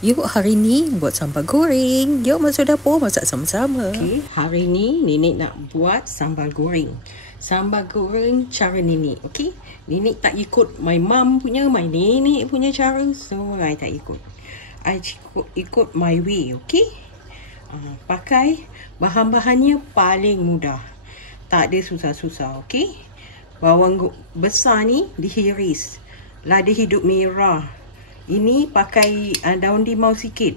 Yuk hari ni buat sambal goreng. Yuk masuk dapur masak sama-sama. Okey, hari ni Nenek nak buat sambal goreng. Sambal goreng cara Nenek, okey? Nenek tak ikut my mum punya, my nenek punya cara. So, I tak ikut. I ikut my way, okey? Pakai bahan-bahannya paling mudah. Tak ada susah-susah, okey? Bawang besar ni dihiris. Lada hidup merah. Ini pakai daun limau sikit,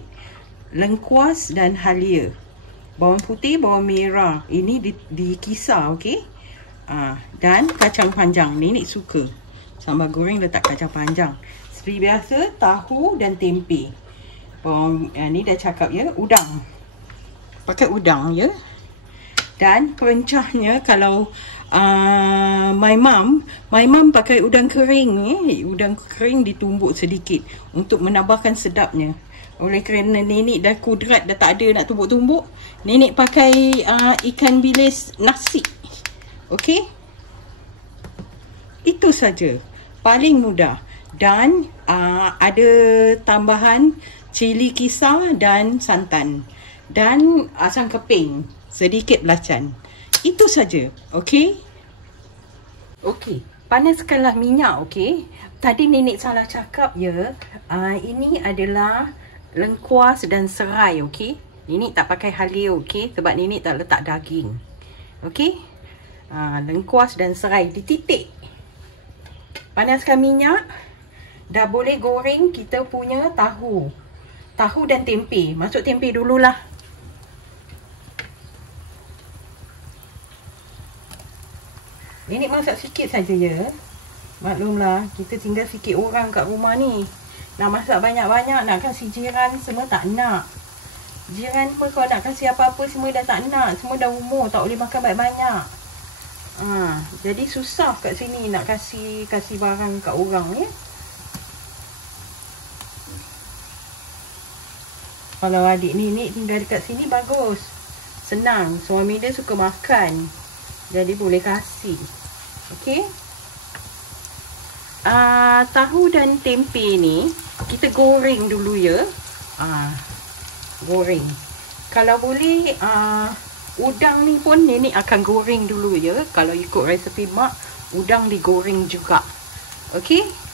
lengkuas dan halia. Bawang putih, bawang merah. Ini dikisar, okey? Dan kacang panjang. Nenek suka sambal goreng letak kacang panjang. Seperti biasa, tahu dan tempe. Bawang ni dah cakap ya, udang. Pakai udang ya. Dan perencahnya kalau my mum pakai udang kering udang kering ditumbuk sedikit untuk menambahkan sedapnya. Oleh kerana nenek dah kudrat dah tak ada nak tumbuk-tumbuk, nenek pakai ikan bilis nasi. Okey? Itu saja. Paling mudah. Dan ada tambahan cili kisar dan santan. Dan asam keping, sedikit belacan. Itu saja, okey? Okey, panaskanlah minyak, okey? Tadi nenek salah cakap ya. Ini adalah lengkuas dan serai, okey? Nenek tak pakai halia, okey? Sebab nenek tak letak daging. Okey? Lengkuas dan serai dititik. Panaskan minyak. Dah boleh goreng kita punya tahu. Tahu dan tempe. Masuk tempe dululah. Nenek masak sikit saja ya. Maklumlah, kita tinggal sikit orang kat rumah ni. Nak masak banyak-banyak, nak kasih jiran, semua tak nak. Jiran pun kalau nak kasih apa-apa, semua dah tak nak. Semua dah umur, tak boleh makan banyak-banyak. Jadi susah kat sini nak kasih barang kat orang ya. Kalau adik nenek tinggal dekat sini, bagus. Senang, suami dia suka makan. Jadi boleh kasih. Okey. Tahu dan tempe ni kita goreng dulu ya. Goreng. Kalau boleh udang ni pun nenek akan goreng dulu ya. Kalau ikut resepi mak, udang digoreng juga. Okey.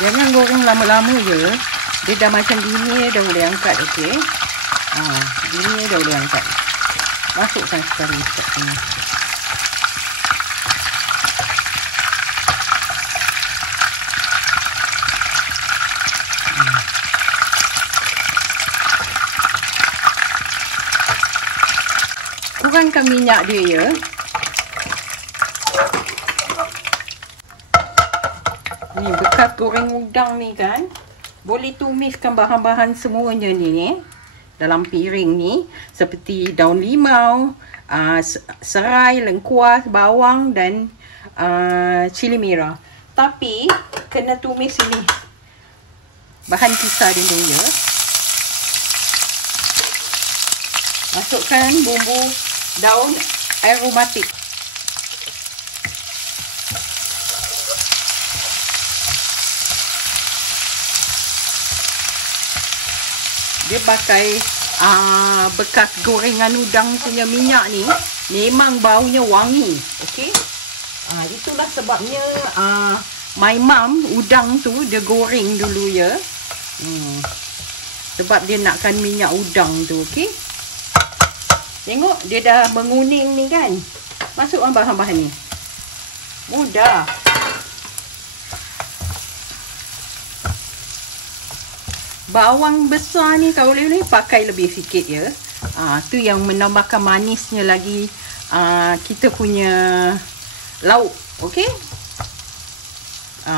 Jangan goreng lama-lama je. Dia dah macam gini dah boleh angkat, okey. Gini dah boleh angkat. Masukkan sekarang dekat sini. Kurangkan minyak dia ya. Ni bekas goreng udang ni kan. Boleh tumiskan bahan-bahan semuanya ni dalam piring ni. Seperti daun limau, serai, lengkuas, bawang dan cili merah. Tapi kena tumis ini. Bahan kisar dulu ya. Masukkan bumbu daun aromatik. Dia pakai bekas gorengan udang punya minyak ni. Memang baunya wangi. Okey. Itulah sebabnya my mum udang tu dia goreng dulu ya. Sebab dia nakkan minyak udang tu. Okey. Tengok dia dah menguning ni kan. Masukkan bahan-bahan ni. Mudah. Bawang besar ni kalau boleh pakai lebih sikit ya. Tu yang menambahkan manisnya lagi kita punya lauk. Okey.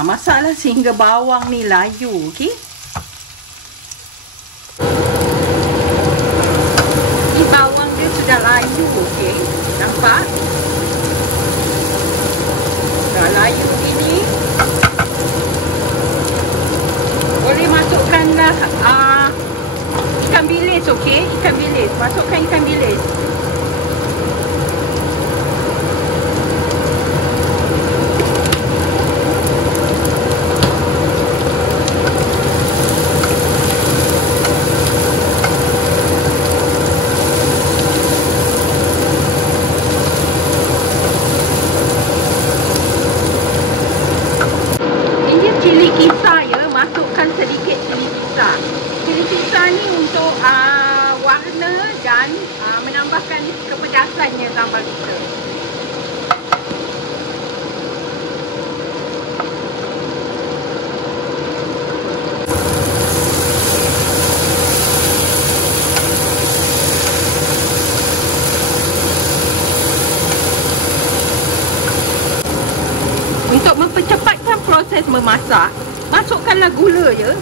Masaklah sehingga bawang ni layu. Okey. Ni bawang dia sudah layu. Okey. Nampak? Dah layu ini. Boleh masukkanlah ikan bilis. Okey. Ikan bilis. Masukkan ikan bilis. Cili kisar ya, masukkan sedikit cili kisar. Cili kisar ni untuk warna dan menambahkan kepedasannya sambal kita. Untuk mempercepatkan proses memasak, masukkanlah gula je.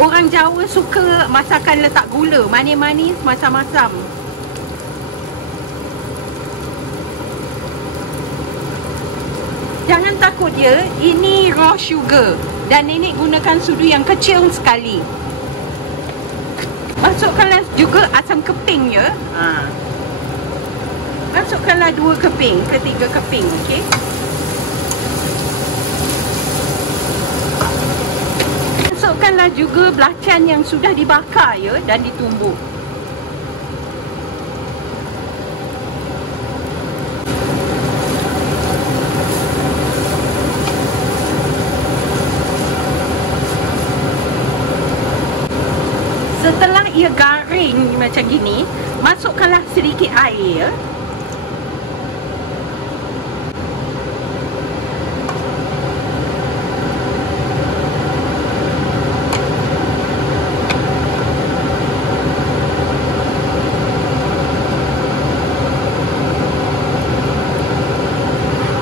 Orang Jawa suka masakan letak gula, manis-manis, masam-masam. Jangan takut ya, ini raw sugar dan nenek gunakan sudu yang kecil sekali. Masukkanlah juga asam keping ya. Masukkanlah 2 keping ke 3 keping, okey. Masukkanlah juga belacan yang sudah dibakar ya dan ditumbuk. Setelah ia garing macam gini, masukkanlah sedikit air ya.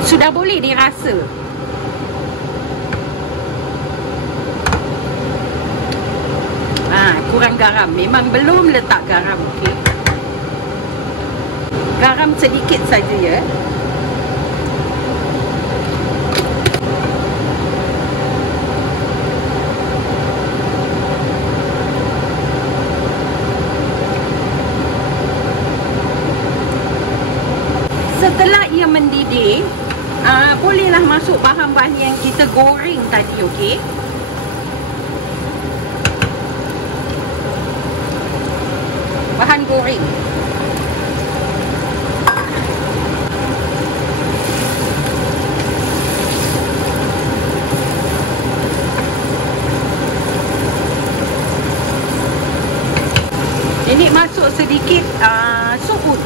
Sudah boleh dirasa. Kurang garam. Memang belum letak garam, okey. Garam sedikit saja ya. Setelah ia mendidih, bolehlah masuk bahan-bahan yang kita goreng tadi, okey. Bahan goreng. Ini masuk sedikit sup ud.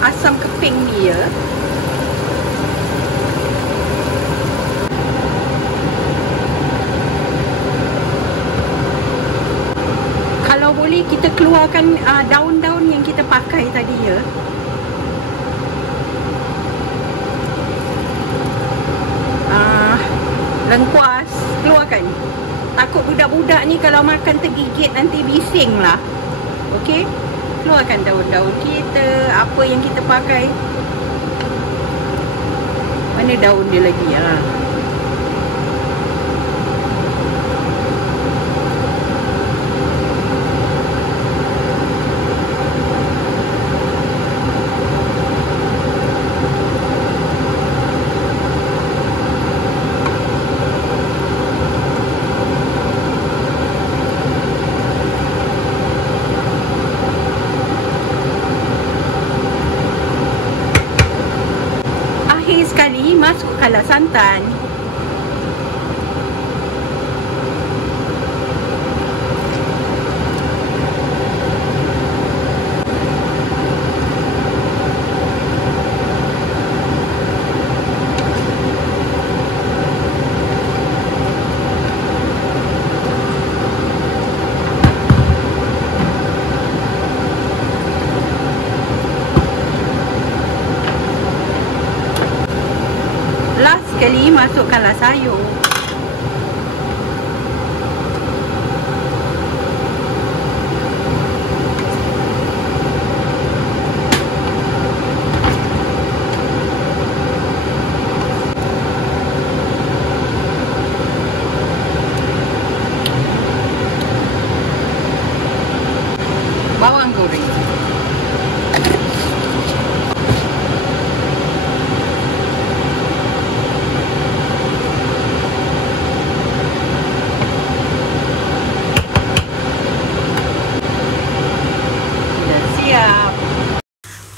Asam keping ni ya. Kalau boleh kita keluarkan daun-daun yang kita pakai tadi ya. Lengkuas keluarkan. Takut budak-budak ni kalau makan tergigit nanti bising lah. Okey. Keluarkan daun-daun kita, apa yang kita pakai. Mana daun dia lagi? Akhir sekali masukkanlah santan. Last sekali masukkanlah sayur. Bawang goreng.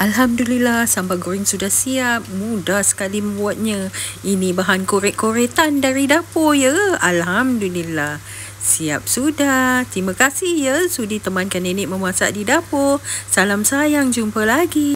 Alhamdulillah, sambal goreng sudah siap. Mudah sekali membuatnya. Ini bahan korek-koretan dari dapur ya. Alhamdulillah. Siap sudah. Terima kasih ya sudi temankan nenek memasak di dapur. Salam sayang, jumpa lagi.